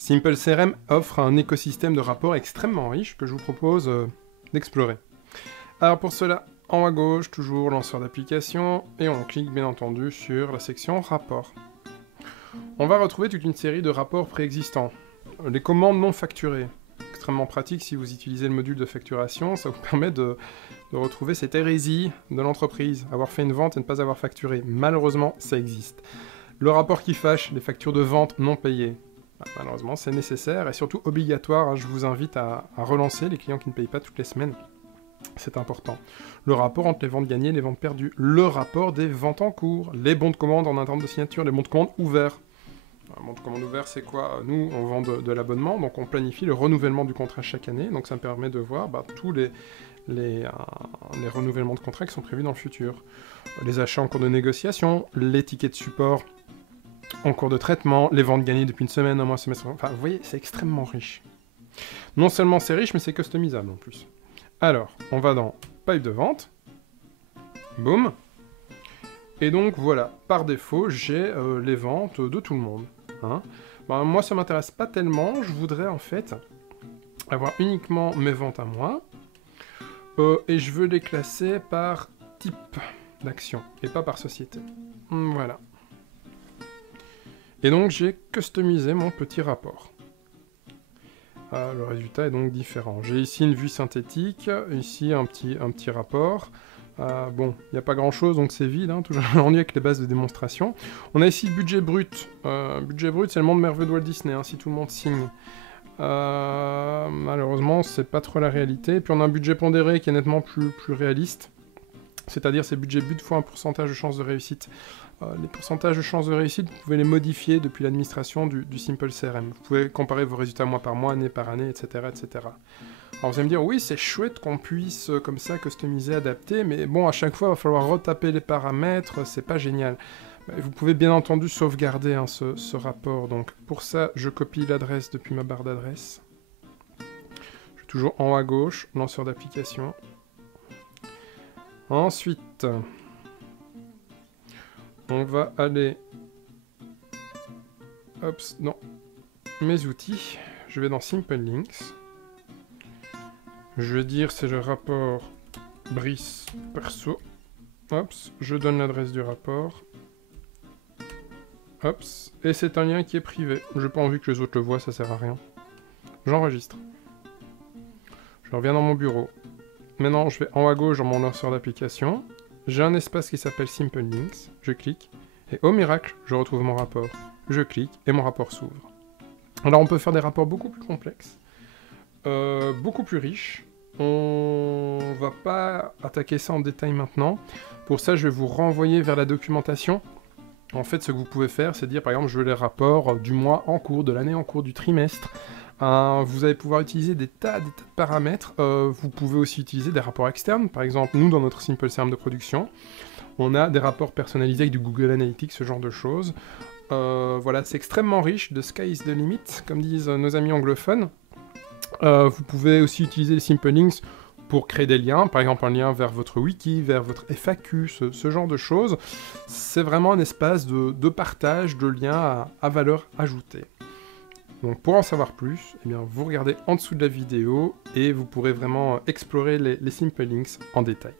Simple CRM offre un écosystème de rapports extrêmement riche que je vous propose d'explorer. Alors pour cela, en haut à gauche, toujours lanceur d'application, et on clique bien entendu sur la section rapports. On va retrouver toute une série de rapports préexistants. Les commandes non facturées, extrêmement pratique si vous utilisez le module de facturation, ça vous permet de retrouver cette hérésie de l'entreprise, avoir fait une vente et ne pas avoir facturé. Malheureusement, ça existe. Le rapport qui fâche, les factures de vente non payées. Malheureusement, c'est nécessaire et surtout obligatoire. Je vous invite à relancer les clients qui ne payent pas toutes les semaines. C'est important. Le rapport entre les ventes gagnées et les ventes perdues. Le rapport des ventes en cours. Les bons de commande en attente de signature. Les bons de commande ouverts. Un bon de commande ouvert, c'est quoi? Nous, on vend de l'abonnement, donc on planifie le renouvellement du contrat chaque année. Donc ça me permet de voir tous les renouvellements de contrats qui sont prévus dans le futur. Les achats en cours de négociation, les tickets de support en cours de traitement, les ventes gagnées depuis une semaine, un mois, un semestre. Enfin, vous voyez, c'est extrêmement riche. Non seulement c'est riche, mais c'est customisable en plus. Alors, on va dans Pipe de vente. Boum. Et donc, voilà, par défaut, j'ai les ventes de tout le monde. Hein. Moi, ça m'intéresse pas tellement. Je voudrais, en fait, avoir uniquement mes ventes à moi. Et je veux les classer par type d'action, et pas par société. Voilà. Et donc j'ai customisé mon petit rapport. Le résultat est donc différent. J'ai ici une vue synthétique, ici un petit rapport. Bon, il n'y a pas grand chose, donc c'est vide, hein, toujours l'ennui avec les bases de démonstration. On a ici budget brut. Budget brut, c'est le monde merveilleux de Walt Disney, hein, si tout le monde signe. Malheureusement, c'est pas trop la réalité. Et puis on a un budget pondéré qui est nettement plus réaliste. C'est-à-dire c'est budget but fois un pourcentage de chance de réussite. Les pourcentages de chance de réussite, vous pouvez les modifier depuis l'administration du Simple CRM. Vous pouvez comparer vos résultats mois par mois, année par année, etc. etc. Alors vous allez me dire, oui, c'est chouette qu'on puisse comme ça customiser, adapter, mais bon, à chaque fois, il va falloir retaper les paramètres, c'est pas génial. Vous pouvez bien entendu sauvegarder ce rapport. Donc pour ça, je copie l'adresse depuis ma barre d'adresse. Je suis toujours en haut à gauche, lanceur d'application. Ensuite, on va aller... Hop, non. Mes outils. Je vais dans Simple Links. Je vais dire c'est le rapport Brice perso. Hop, je donne l'adresse du rapport. Hop, et c'est un lien qui est privé. Je n'ai pas envie que les autres le voient, ça sert à rien. J'enregistre. Je reviens dans mon bureau. Maintenant, je vais en haut à gauche dans mon lanceur d'application. J'ai un espace qui s'appelle Simple Links. Je clique. Et au miracle, je retrouve mon rapport. Je clique et mon rapport s'ouvre. Alors, on peut faire des rapports beaucoup plus complexes. Beaucoup plus riches. On va pas attaquer ça en détail maintenant. Pour ça, je vais vous renvoyer vers la documentation. En fait, ce que vous pouvez faire, c'est dire, par exemple, je veux les rapports du mois en cours, de l'année en cours, du trimestre. Vous allez pouvoir utiliser des tas de paramètres. Vous pouvez aussi utiliser des rapports externes. Par exemple, nous, dans notre Simple CRM de production, on a des rapports personnalisés avec du Google Analytics, ce genre de choses. Voilà, c'est extrêmement riche. The sky is the limit, comme disent nos amis anglophones. Vous pouvez aussi utiliser les Simple Links pour créer des liens, par exemple un lien vers votre wiki, vers votre FAQ, ce genre de choses. C'est vraiment un espace de partage de liens à valeur ajoutée. Donc pour en savoir plus, eh bien, vous regardez en dessous de la vidéo et vous pourrez vraiment explorer les Simple Links en détail.